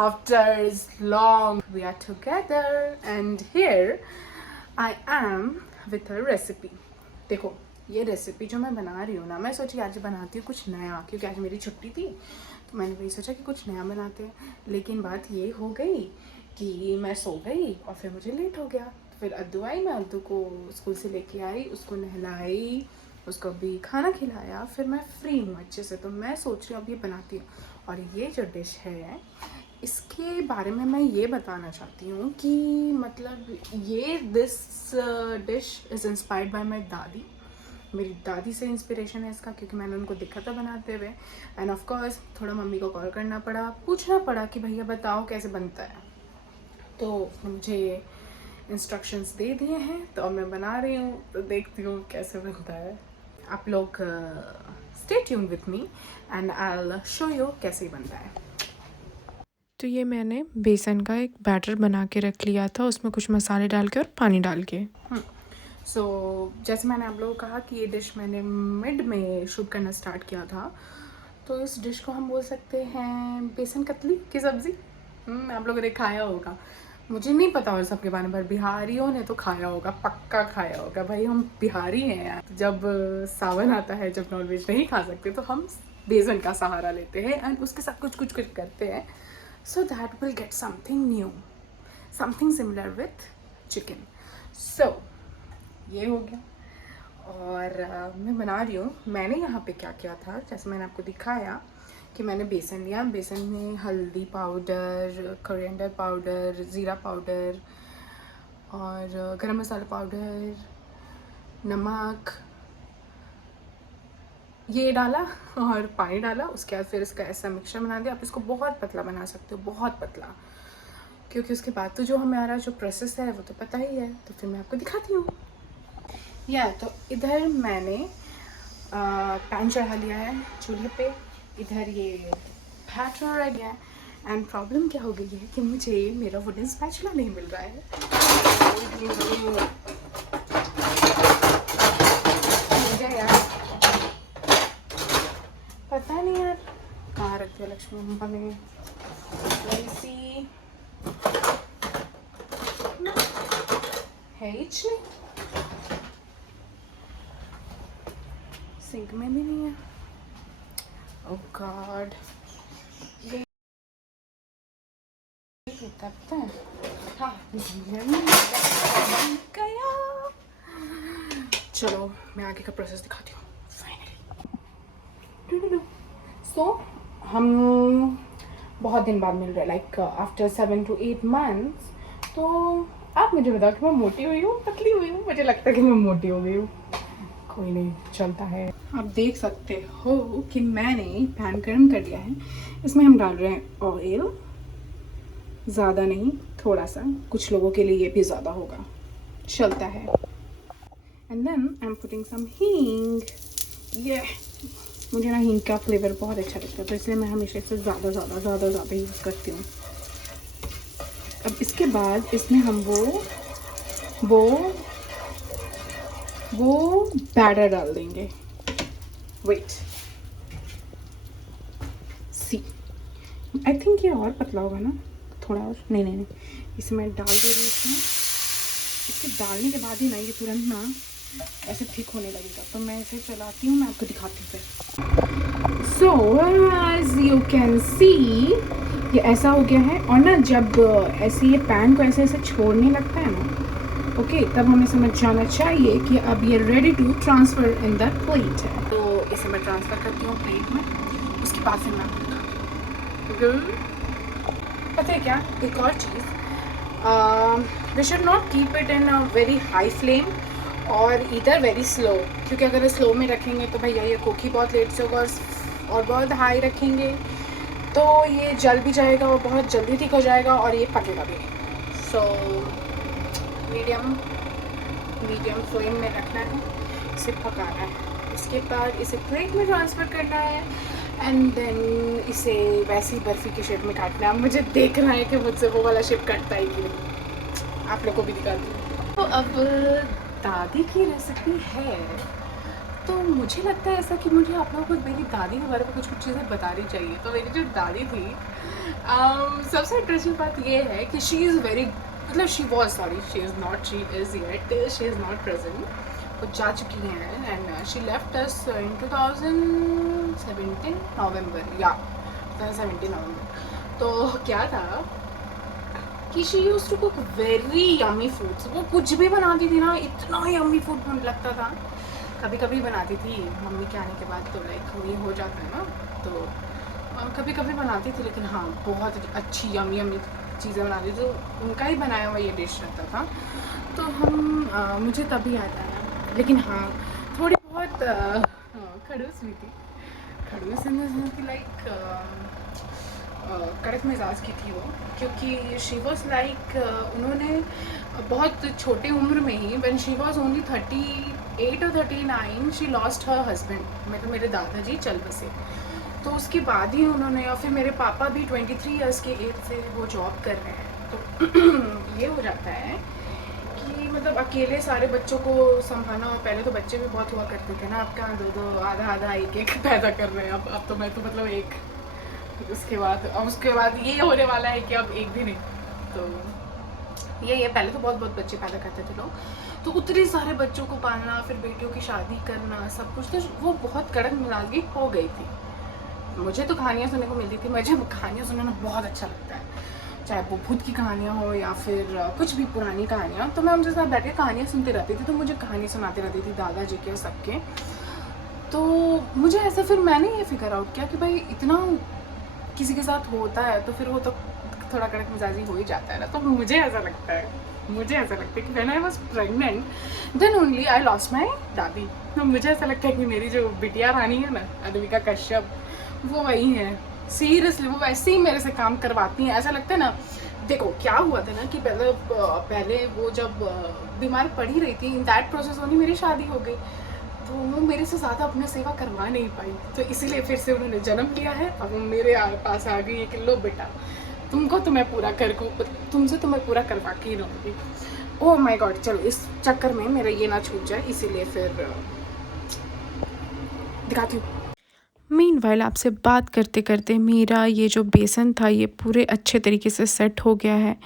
after long we are together and here I am with a recipe. देखो ये recipe जो मैं बना रही हूँ ना, मैं सोची आज बनाती हूँ कुछ नया, क्योंकि आज मेरी छुट्टी थी तो मैंने वही सोचा कि कुछ नया बनाते हैं। लेकिन बात ये हो गई कि मैं सो गई और फिर मुझे लेट हो गया। फिर अद्दू आई, मैं अद्दू को स्कूल से लेके आई, उसको नहलाई, उसको भी खाना खिलाया, फिर मैं फ्री हूँ अच्छे से। तो मैं सोच रही हूँ अब ये बनाती हूँ। और ये जो डिश है इसके बारे में मैं ये बताना चाहती हूँ कि मतलब ये this dish is inspired by माई दादी। मेरी दादी से इंस्पिरेशन है इसका, क्योंकि मैंने उनको देखा था बनाते हुए। एंड ऑफ कोर्स थोड़ा मम्मी को कॉल करना पड़ा, पूछना पड़ा कि भैया बताओ कैसे बनता है। तो मुझे इंस्ट्रक्शंस दे दिए हैं तो अब मैं बना रही हूँ, तो देखती हूँ कैसे बनता है। आप लोग stay tune with me and I will show you कैसे बनता है। तो ये मैंने बेसन का एक बैटर बना के रख लिया था, उसमें कुछ मसाले डाल के और पानी डाल के। सो जैसे मैंने आप लोगों को कहा कि ये डिश मैंने मिड में शूट करना स्टार्ट किया था, तो इस डिश को हम बोल सकते हैं बेसन कतली की सब्ज़ी। आप लोगों ने खाया होगा, मुझे नहीं पता और सबके बारे में, पर बिहारियों ने तो खाया होगा, पक्का खाया होगा। भाई हम बिहारी हैं यार। जब सावन आता है, जब नॉनवेज नहीं खा सकते तो हम बेसन का सहारा लेते हैं एंड उसके साथ कुछ कुछ कुछ करते हैं, so that will get something new, something similar with chicken. So ये हो गया। और मैं बना रही हूँ। मैंने यहाँ पे क्या किया था, जैसे मैंने आपको दिखाया कि मैंने बेसन लिया, बेसन में हल्दी पाउडर, कोरिएंडर पाउडर, ज़ीरा पाउडर और गरम मसाला पाउडर, नमक, ये डाला और पानी डाला। उसके बाद फिर इसका ऐसा मिक्सचर बना दिया। आप इसको बहुत पतला बना सकते हो, बहुत पतला, क्योंकि उसके बाद तो जो हमारा जो प्रोसेस है वो तो पता ही है। तो फिर मैं आपको दिखाती हूँ। तो इधर मैंने पैन चढ़ा लिया है चूल्हे पे, इधर ये बैटर रह गया है। एंड प्रॉब्लम क्या हो गई है कि मुझे मेरा वुडन स्पैचुला नहीं मिल रहा है। मिल गया यार, पता नहीं यार कहाँ रख दिया लक्ष्मी मम्मा ने। ऐसी है ही नहीं, सिंक में भी नहीं है। ओह गॉड, ये होता पता है। हाँ गया। चलो मैं आगे का प्रोसेस दिखाती हूँ फाइनली। सो हम बहुत दिन बाद मिल रहे, लाइक आफ्टर 7 to 8 months। तो आप मुझे बताओ कि मैं मोटी हुई हूँ, पतली हुई हूँ? मुझे लगता है कि मैं मोटी हो गई हूँ। कोई नहीं, चलता है। आप देख सकते हो कि मैंने पैन गर्म कर दिया है। इसमें हम डाल रहे हैं ऑयल, ज़्यादा नहीं, थोड़ा सा। कुछ लोगों के लिए ये भी ज़्यादा होगा, चलता है। And then I am putting some hing. ये मुझे ना हींग का फ्लेवर बहुत अच्छा लगता है, तो इसलिए मैं हमेशा इसे ज़्यादा यूज़ करती हूँ। अब इसके बाद इसमें हम वो बैटर डाल देंगे। वेट, सी, आई थिंक ये और पतला होगा ना, थोड़ा और। नहीं, इसे मैं डाल दे रही हूँ इसमें। इसके डालने के बाद ही ना ये तुरंत ना ऐसे थिक होने लगेगा। तो मैं इसे चलाती हूँ, मैं आपको दिखाती हूँ फिर। So as you can see ये ऐसा हो गया है। और ना जब ऐसे ये पैन को ऐसे छोड़ने लगता है ना, ओके, तब हमें समझ जाना चाहिए कि अब ये ready to transfer in the plate है। तो इसे मैं ट्रांसफ़र करती हूँ प्लेट में। उसके बाद फिर मैं पता है क्या, एक और चीज़, we should not keep it in a very high flame और इधर वेरी स्लो, क्योंकि अगर स्लो में रखेंगे तो भैया ये कुक ही बहुत लेट से होगा। और बहुत हाई रखेंगे तो ये जल भी जाएगा और बहुत जल्दी ठीक हो जाएगा और ये पकेगा भी नहीं। सो मीडियम फ्लेम में रखना है, इसे पकाना है। इसके बाद इसे प्लेट में ट्रांसफ़र करना है एंड देन इसे वैसी बर्फ़ी के शेप में काटना है। मुझे देखना है कि मुझसे वो वाला शेप कटता है कि नहीं। आप लोग को भी दिखाती हूँ। तो अब दादी की रेसिपी है तो मुझे लगता है ऐसा कि मुझे आप लोगों को मेरी दादी के बारे में कुछ कुछ चीज़ें बतानी चाहिए। तो मेरी जो दादी थी, सबसे इंटरेस्टिंग बात ये है कि शी इज़ वेरी, मतलब she was, sorry she is not, she is yet, she is not present, वो जा चुकी हैं। And she left us in 2017 November, या 2017 नवंबर। तो क्या था कि she use to cook very yummy foods. वो कुछ भी बनाती थी ना, इतना यम्मी फूड लगता था। कभी कभी बनाती थी मम्मी के आने के बाद, तो लाइक ये हो जाता है ना, तो कभी कभी बनाती थी, लेकिन हाँ बहुत अच्छी यम्मी यम्मी चीज़ें बनाती थी। तो उनका ही बनाया हुआ ये डिश रहता था, तो मुझे तभी आता है। लेकिन हाँ थोड़ी बहुत खड़ूस भी थी। खड़ूस इन द सेंस कि लाइक कड़क मिजाज की थी वो, क्योंकि शी वॉज लाइक, उन्होंने बहुत छोटे उम्र में ही, व्हेन शी वॉज ओनली 38 और 39, शी लॉस्ट हर हस्बैंड, मतलब मेरे दादाजी चल बसे। तो उसके बाद ही उन्होंने, और फिर मेरे पापा भी 23 इयर्स के एज से वो जॉब कर रहे हैं। तो ये हो जाता है कि मतलब अकेले सारे बच्चों को संभालना। और पहले तो बच्चे भी बहुत हुआ करते थे ना, अब कहाँ दो दो आधा आधा एक एक पैदा कर रहे हैं। अब तो मैं तो मतलब एक, उसके बाद ये होने वाला है कि अब एक भी नहीं। तो ये पहले तो बहुत बहुत बच्चे पैदा करते थे लोग, तो उतने सारे बच्चों को पालना, फिर बेटियों की शादी करना, सब कुछ, तो वो बहुत कड़क मिजाजी हो गई थी। मुझे तो कहानियाँ सुनने को मिलती थी, मुझे कहानियाँ सुनना बहुत अच्छा लगता है, चाहे वो भूत की कहानियाँ हो या फिर कुछ भी पुरानी कहानियाँ। तो मैं उनके साथ बैठ के कहानियाँ सुनती रहती थी, तो मुझे कहानी सुनाती रहती थी दादाजी के सबके। तो मुझे ऐसा, फिर मैंने ये फिगर आउट किया कि भाई इतना किसी के साथ होता है तो फिर वो तो थोड़ा कड़क मिजाजी हो ही जाता है ना। तो मुझे ऐसा लगता है कि when I was pregnant then only I lost my dadi. तो मुझे ऐसा लगता है कि मेरी जो बिटिया रानी है ना, अद्विका कश्यप, वो वही है। सीरियसली वो वैसे ही मेरे से काम करवाती हैं। ऐसा लगता है ना, देखो क्या हुआ था ना कि पहले वो जब बीमार पड़ ही रही थी, इन दैट प्रोसेस ओनली मेरी शादी हो गई, तो वो मेरे से ज़्यादा अपने सेवा करवा नहीं पाई। तो इसीलिए फिर से उन्होंने जन्म लिया है, अब वो मेरे पास आ गई है कि लो बेटा, तुमको तो मैं पूरा तुमसे तो मैं पूरा करवा के ही रहूँगी। ओह माय गॉड, चलो इस चक्कर में मेरा ये ना छूट जाए, इसीलिए फिर दिखाती हूँ। मीनवाइल आपसे बात करते करते मेरा ये जो बेसन था ये पूरे अच्छे तरीके से सेट हो गया है,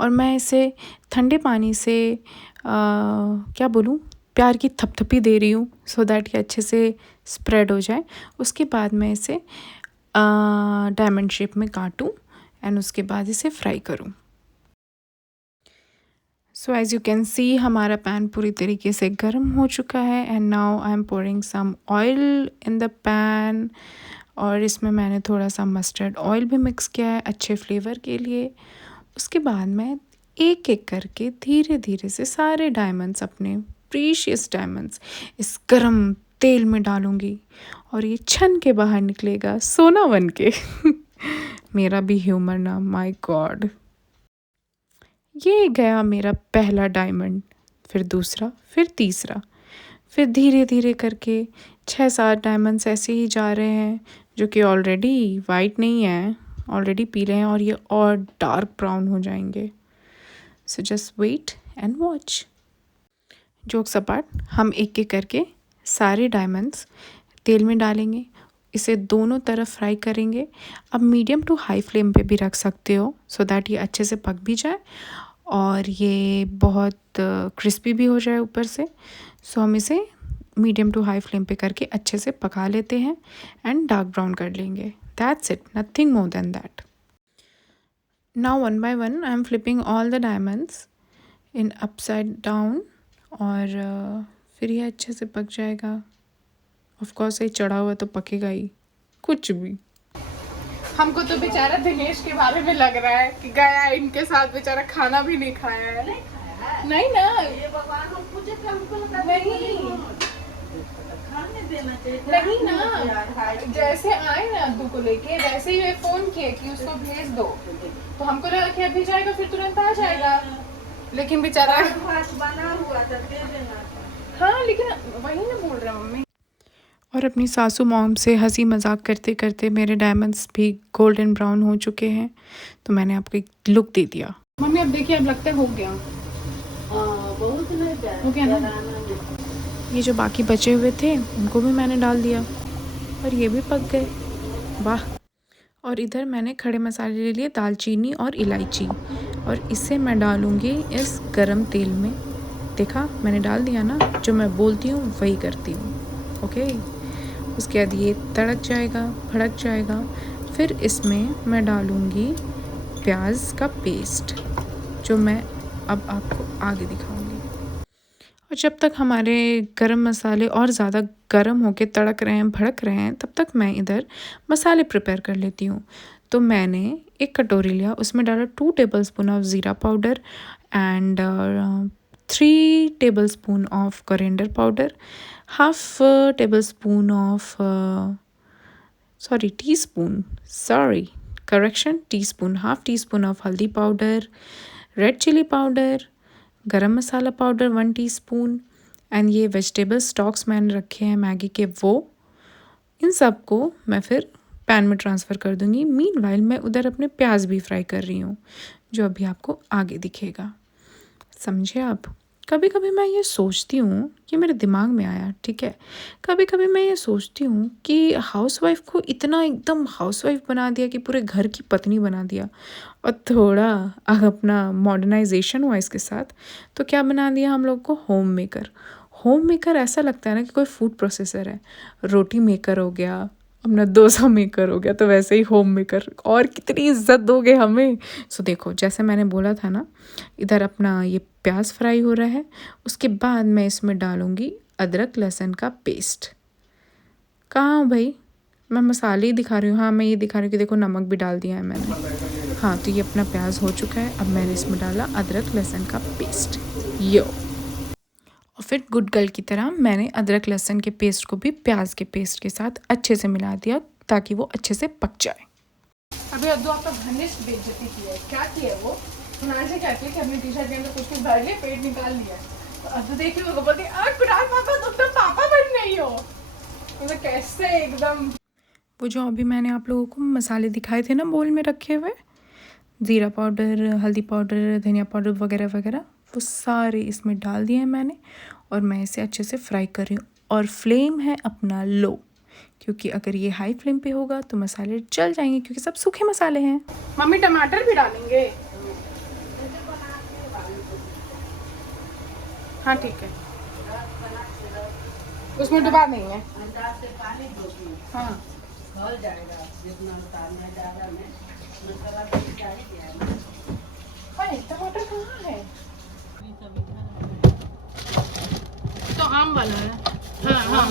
और मैं इसे ठंडे पानी से क्या बोलूँ, प्यार की थपथपी दे रही हूँ, सो दैट ये अच्छे से स्प्रेड हो जाए। उसके बाद मैं इसे डायमंड शेप में काटूँ एंड उसके बाद इसे फ्राई करूँ। So as you can see हमारा पैन पूरी तरीके से गर्म हो चुका है, and now I am pouring some oil in the pan, और इसमें मैंने थोड़ा सा मस्टर्ड ऑयल भी मिक्स किया है अच्छे फ्लेवर के लिए। उसके बाद मैं एक एक करके धीरे धीरे से सारे डायमंड्स, अपने प्रीशियस डायमंड्स, इस गरम तेल में डालूँगी, और ये छन के बाहर निकलेगा सोना बन के। मेरा भी ह्यूमर ना, माय गॉड। ये गया मेरा पहला डायमंड, फिर दूसरा, फिर तीसरा, फिर धीरे धीरे करके 6-7 डायमंड्स ऐसे ही जा रहे हैं, जो कि ऑलरेडी वाइट नहीं है, ऑलरेडी पीले हैं, और ये और डार्क ब्राउन हो जाएंगे। So just wait and watch. Jokes apart, हम एक एक करके सारे डायमंड्स तेल में डालेंगे, इसे दोनों तरफ फ्राई करेंगे। अब मीडियम टू हाई फ्लेम पे भी रख सकते हो, सो दैट ये अच्छे से पक भी जाए और ये बहुत क्रिस्पी भी हो जाए ऊपर से। सो हम इसे मीडियम टू हाई फ्लेम पे करके अच्छे से पका लेते हैं एंड डार्क ब्राउन कर लेंगे। That's it, nothing more than that. Now one by one I am flipping all the diamonds in upside down, और फिर ये अच्छे से पक जाएगा। ऑफ कोर्स ये चढ़ा हुआ तो पकेगा ही, कुछ भी। हमको तो बेचारा दिनेश के बारे में लग रहा है कि गया इनके साथ, बेचारा खाना भी नहीं खाया है। नहीं ना, ये भगवान हम पूछे थे, हमको लगा नहीं खाने देना चाहिए। नहीं ना, जैसे आए ना अद्दू को लेके, वैसे ही फोन किए कि उसको भेज दो, तो हमको लगा कि अभी जाएगा फिर तुरंत आ जाएगा, लेकिन बेचारा बना हुआ था, दे देना था। हाँ लेकिन वही ना बोल रहे मम्मी। और अपनी सासू मॉम से हंसी मजाक करते करते मेरे डायमंड्स भी गोल्डन ब्राउन हो चुके हैं, तो मैंने आपको एक लुक दे दिया। मम्मी अब देखिए, अब लगता है हो गया, बहुत नहीं हो गया ना। ये जो बाकी बचे हुए थे उनको भी मैंने डाल दिया और ये भी पक गए। वाह। और इधर मैंने खड़े मसाले ले लिए, दालचीनी और इलायची, और इसे मैं डालूँगी इस गरम तेल में। देखा, मैंने डाल दिया ना, जो मैं बोलती हूँ वही करती हूँ। ओके। उसके बाद ये तड़क जाएगा, भड़क जाएगा। फिर इसमें मैं डालूँगी प्याज का पेस्ट, जो मैं अब आपको आगे दिखाऊँगी। और जब तक हमारे गरम मसाले और ज़्यादा गरम होके तड़क रहे हैं, भड़क रहे हैं, तब तक मैं इधर मसाले प्रिपेयर कर लेती हूँ। तो मैंने एक कटोरी लिया, उसमें डाला 2 टेबलस्पून ऑफ ज़ीरा powder and 3 tablespoon of coriander powder, half tablespoon of teaspoon, half teaspoon of हल्दी पाउडर, रेड चिली पाउडर, गरम मसाला पाउडर 1 टीस्पून, एंड ये वेजिटेबल स्टॉक्स मैंने रखे हैं मैगी के, वो इन सब को मैं फिर पैन में ट्रांसफ़र कर दूँगी। मीनवाइल मैं उधर अपने प्याज भी फ्राई कर रही हूँ, जो अभी आपको आगे दिखेगा। समझे आप? कभी कभी मैं ये सोचती हूँ कि मेरे दिमाग में आया, ठीक है, कभी कभी मैं ये सोचती हूँ कि हाउसवाइफ को इतना एकदम हाउसवाइफ बना दिया कि पूरे घर की पत्नी बना दिया, और थोड़ा अपना मॉडर्नाइजेशन हुआ इसके साथ, तो क्या बना दिया हम लोग को, होम मेकर। ऐसा लगता है ना कि कोई फूड प्रोसेसर है। रोटी मेकर हो गया, अपना डोसा मेकर हो गया, तो वैसे ही होम मेकर। और कितनी इज्जत दोगे हमें। सो देखो, जैसे मैंने बोला था ना, इधर अपना ये प्याज फ्राई हो रहा है, उसके बाद मैं इसमें डालूँगी अदरक लहसुन का पेस्ट। कहाँ हो भाई? मैं मसाले ही दिखा रही हूँ। हाँ, मैं ये दिखा रही हूँ कि देखो नमक भी डाल दिया है मैंने। हाँ, तो ये अपना प्याज हो चुका है। अब मैंने इसमें डाला अदरक लहसुन का पेस्ट, यो। और फिर गुड गर्ल की तरह मैंने अदरक लहसुन के पेस्ट को भी प्याज के पेस्ट के साथ अच्छे से मिला दिया, ताकि वो अच्छे से पक जाए। अभी अद्दू आपका घनिष्ठ बेइज्जती की है। क्या की है वो? सुनाने क्या की कि अपनी टी शर्ट के अंदर कुछ कुछ भर लिया, पेट निकाल लिया। तो अद्दू देख रही होगा, बोलती कुरान पापा तुम तो पापा बन रही हो। मतलब कैसे एकदम। वो जो अभी मैंने आप लोगों को मसाले दिखाए थे ना बोल में रखे हुए, ज़ीरा पाउडर, हल्दी पाउडर, धनिया पाउडर वगैरह वगैरह, वो सारे इसमें डाल दिए हैं मैंने, और मैं इसे अच्छे से फ्राई कर रही हूँ। और फ्लेम है अपना लो, क्योंकि अगर ये हाई फ्लेम पे होगा तो मसाले जल जाएंगे, क्योंकि सब सूखे मसाले हैं। मम्मी टमाटर भी डालेंगे? हाँ ठीक है, उसमें डुबा देंगे। हाँ टमाटर कहाँ है? तो आम वाला है। हाँ हाँ,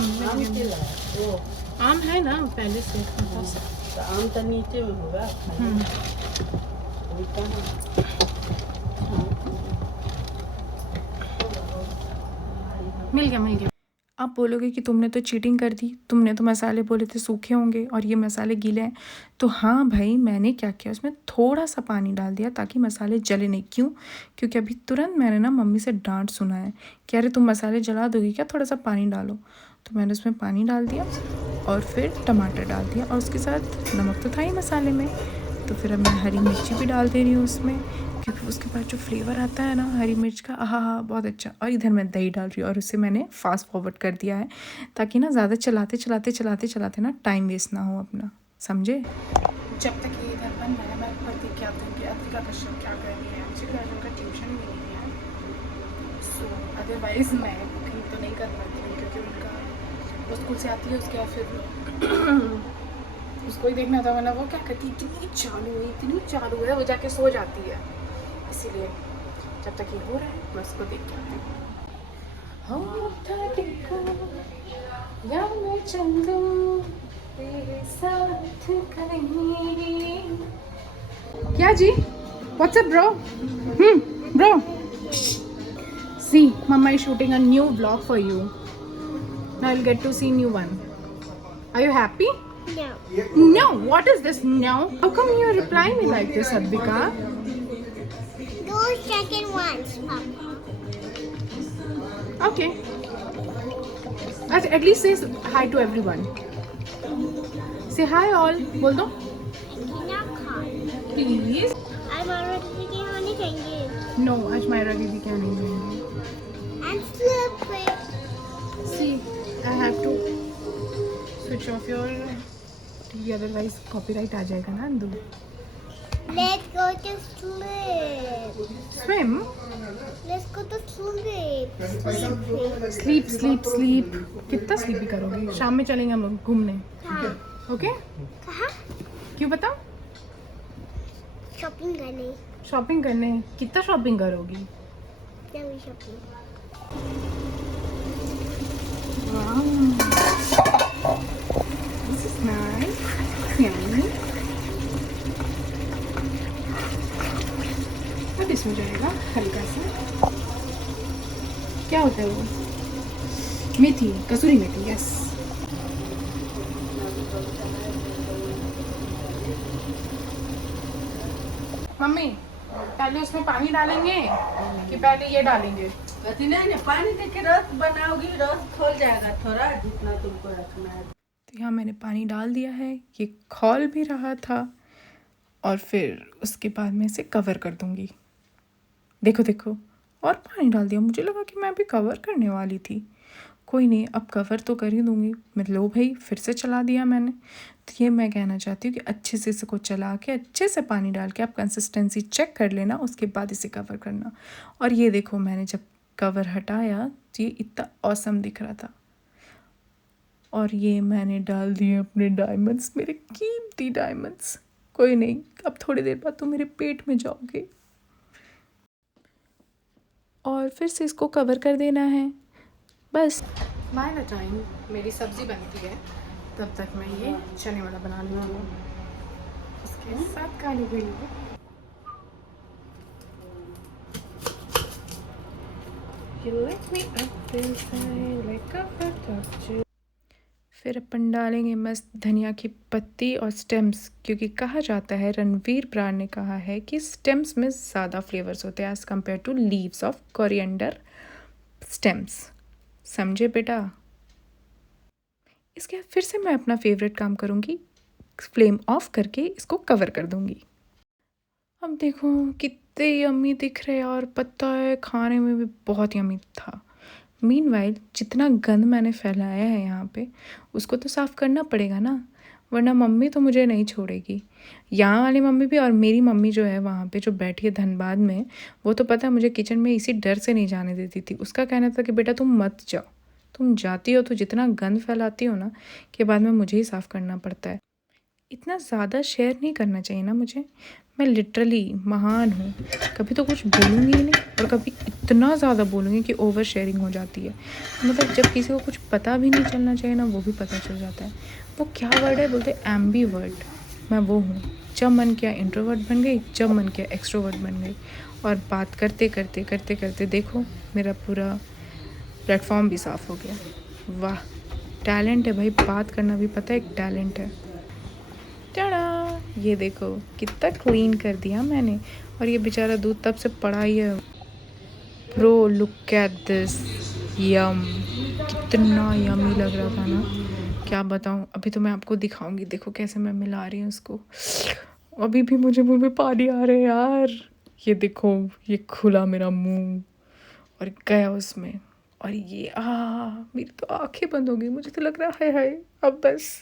आम है ना पहले से। तो आम तो नीचे में होगा। मिल गया। आप बोलोगे कि तुमने तो चीटिंग कर दी, तुमने तो मसाले बोले थे सूखे होंगे और ये मसाले गीले हैं। तो हाँ भाई, मैंने क्या किया, उसमें थोड़ा सा पानी डाल दिया ताकि मसाले जले नहीं। क्यों? क्योंकि अभी तुरंत मैंने ना मम्मी से डांट सुना है कि अरे तुम मसाले जला दोगी क्या, थोड़ा सा पानी डालो। तो मैंने उसमें पानी डाल दिया और फिर टमाटर डाल दिया, और उसके साथ नमक तो था ही मसाले में। तो फिर अब मैं हरी मिर्ची भी डाल दे रही हूँ उसमें, क्योंकि उसके बाद जो फ्लेवर आता है ना हरी मिर्च का, हाँ बहुत अच्छा। और इधर मैं दही डाल रही हूँ, और उसे मैंने फास्ट फॉरवर्ड कर दिया है, ताकि ना ज़्यादा चलाते ना टाइम वेस्ट ना हो अपना, समझे? जब तक ये इधर बन रहा है, मैं ऊपर देख के आती हूँ कि अफ्रीका कश्यप क्या कर रही है। एक्चुअली आज उनका ट्यूशन भी नहीं है, सो अदरवाइज़ मैं कुकिंग तो नहीं कर पाती हूँ, क्योंकि उनका वो स्कूल से आती है, उसके बाद फिर उसको ही देखना था। वरना वो क्या करती, इतनी चालू है, वो जाके सो जाती है। इसीलिए जब तक ये हो रहा है मैं उसको देख के आती हूँ। क्या जी? What's up bro? Bro, see, Mama is shooting a new vlog for you. Now you'll get to see new one. Are you happy? No. No. What is this? No. How come you reply me like this, Advika? Go second ones, Papa. Okay. At least say hi to everyone. Say hi all. बोल दो. Not call. Please. I'm already thinking honey candy. No, आज मायरा दीदी क्या नहीं देंगे. And slippery. switch off your TV, otherwise copyright आ जाएगा ना अंदू. Let's go to sleep. Swim. Let's go to sleep. Sleep. Sleep, sleep, sleep. कितना sleep भी करोगे? शाम में चलेंगे हम लोग घूमने. हाँ. Okay? कहाँ? क्यों बताओ? शॉपिंग करने. शॉपिंग करने. कितना शॉपिंग करोगी? नवी shopping. Wow. This is nice. Yummy. अब इसमें जाएगा हल्का सा. क्या होता है वो? मेथी, कसूरी मेथी. यस. मम्मी, पहले उसमें पानी डालेंगे कि पहले ये डालेंगे? कहती नहीं पानी दे के रस बनाओगी, रस खोल जाएगा थोड़ा, जितना तुमको रखना है. तो यहाँ मैंने पानी डाल दिया है, ये खौल भी रहा था और फिर उसके बाद मैं इसे कवर कर दूँगी. देखो देखो, और पानी डाल दिया. मुझे लगा कि मैं अभी कवर करने वाली थी. कोई नहीं, अब कवर तो कर ही दूँगी. मैं लो भाई, फिर से चला दिया मैंने. तो ये मैं कहना चाहती हूँ कि अच्छे से इसको चला के अच्छे से पानी डाल के आप कंसिस्टेंसी चेक कर लेना, उसके बाद इसे कवर करना. और ये देखो, मैंने जब कवर हटाया तो ये इतना ऑसम दिख रहा था. और ये मैंने डाल दिए अपने डायमंड्स, मेरे कीमती डायमंड्स. कोई नहीं, अब थोड़ी देर बाद तो मेरे पेट में जाओगे. और फिर से इसको कवर कर देना है बस. बाय द टाइम मेरी सब्ज़ी बनती है तब तक मैं ये चने वाला बना लूँगी उसके साथ खाने के लिए. You let me up inside like a butterfly. फिर अपन डालेंगे मस्त धनिया की पत्ती और स्टेम्स, क्योंकि कहा जाता है, रणवीर ब्रार ने कहा है कि स्टेम्स में ज़्यादा फ्लेवर्स होते हैं as compare to leaves of coriander stems. समझे बेटा? इसके बाद फिर से मैं अपना फेवरेट काम करूँगी, फ्लेम ऑफ करके इसको कवर कर दूँगी. अब देखो कितने यम्मी दिख रहे हैं, और पता है खाने में भी बहुत यम्मी था. मीनवाइल जितना गंद मैंने फैलाया है यहाँ पे, उसको तो साफ़ करना पड़ेगा ना, वरना मम्मी तो मुझे नहीं छोड़ेगी. यहाँ वाली मम्मी भी, और मेरी मम्मी जो है वहाँ पे जो बैठी है धनबाद में, वो तो पता है मुझे किचन में इसी डर से नहीं जाने देती थी. उसका कहना था कि बेटा तुम मत जाओ, तुम जाती हो तो जितना गंद फैलाती हो ना, कि बाद में मुझे ही साफ़ करना पड़ता है. इतना ज़्यादा शेयर नहीं करना चाहिए ना मुझे. मैं लिटरली महान हूँ, कभी तो कुछ बोलूँगी ही नहीं, और कभी इतना ज़्यादा बोलूँगी कि ओवर शेयरिंग हो जाती है. मतलब जब किसी को कुछ पता भी नहीं चलना चाहिए ना, वो भी पता चल जाता है. वो क्या वर्ड है, बोलते एम्बी वर्ड. मैं वो हूँ, जब मन किया इंट्रोवर्ट बन गई, जब मन किया एक्सट्रोवर्ट बन गई. और बात करते करते करते करते देखो मेरा पूरा प्लेटफॉर्म भी साफ़ हो गया. वाह, टैलेंट है भाई, बात करना भी पता है, एक टैलेंट है. टाड़ा, ये देखो कितना क्लीन कर दिया मैंने. और ये बेचारा दूध तब से पड़ा ही है. ब्रो लुक एट दिस, यम. कितना यमी लग रहा था ना, क्या बताऊँ. अभी तो मैं आपको दिखाऊंगी, देखो कैसे मैं मिला रही हूँ उसको. अभी भी मुझे मुंह में पानी आ रहा है यार. ये देखो, ये खुला मेरा मुंह और गया उसमें. और ये मेरी तो आंखें बंद हो गई. मुझे तो लग रहा है हाय अब बस.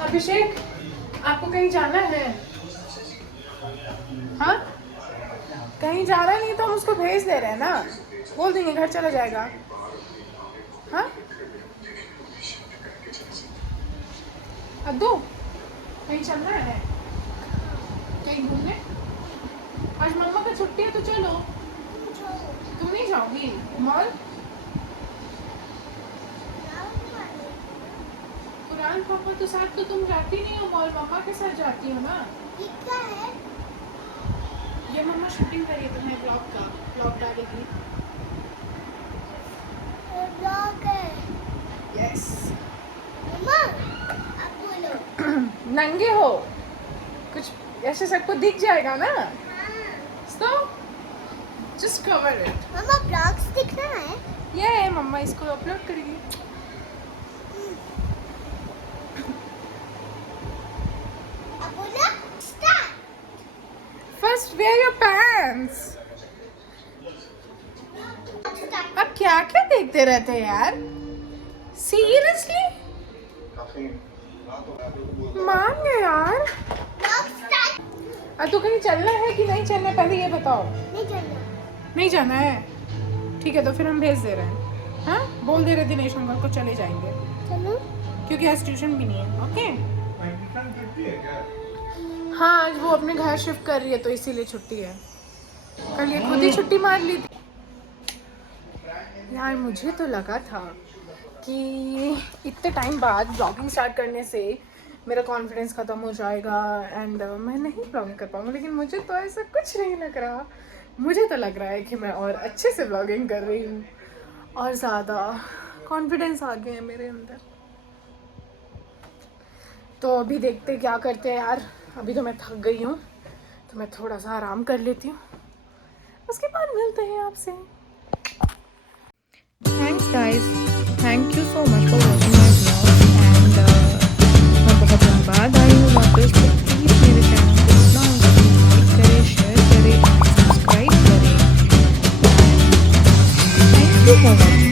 अभिषेक, आपको कहीं जाना है? हाँ, कहीं जा रहा नहीं तो हम उसको भेज दे रहे हैं ना, बोल देंगे घर चला जाएगा. हाँ अद्दू, कहीं चलना है? कहीं घूमने? आज मम्मा का छुट्टी है तो चलो. तुम नहीं जाओगी मॉल? कुरान पापा तो साथ तो तुम जाती नहीं हो मॉल, मम्मा के साथ जाती हो ना. ये क्या है? ये मम्मा शूटिंग करी है तुम्हें ब्लॉग का, ब्लॉग डालेगी. ये ब्लॉग है. यस. मम्मा, आप बोलो. नंगे हो, कुछ ऐसे सबको दिख जाएगा ना, so just cover it. मम्मा ब्लॉग्स दिखना है. ये मम्मा इसको अपलोड करेगी. आप बोलो. Start. First wear your pants. अब क्या क्या देखते रहते हैं यार, सीरियसली मान गए यार। ब्लॉग स्टार्ट तो कहीं चलना है कि नहीं चलना है पहले ये बताओ। नहीं करना। नहीं जाना है, ठीक है तो फिर हम भेज दे रहे हैं। हाँ बोल दे रहे दिनेश अंकल को चले जाएंगे चलो क्योंकि आज ट्यूशन भी नहीं है। ओके हाँ आज वो अपने घर शिफ्ट कर रही है तो इसीलिए छुट्टी है। कल ये खुद ही छुट्टी मार ली थी। यार मुझे तो लगा था कि इतने टाइम बाद ब्लॉगिंग स्टार्ट करने से मेरा कॉन्फिडेंस ख़त्म हो जाएगा एंड मैं नहीं ब्लॉगिंग कर पाऊँगा, लेकिन मुझे तो ऐसा कुछ नहीं लग रहा। मुझे तो लग रहा है कि मैं और अच्छे से ब्लॉगिंग कर रही हूँ और ज़्यादा कॉन्फिडेंस आ गया है मेरे अंदर। तो अभी देखते क्या करते हैं यार। अभी तो मैं थक गई हूँ तो मैं थोड़ा सा आराम कर लेती हूँ, उसके बाद मिलते हैं आपसे। Thanks guys, thank you so much for watching my blog and मैं बहुत दिन बाद आई हूँ वापस, तो प्लीज़ मेरे चैनल को जितना हो सके लाइक करें, शेयर करें, सब्सक्राइब करें। Thank you for watching.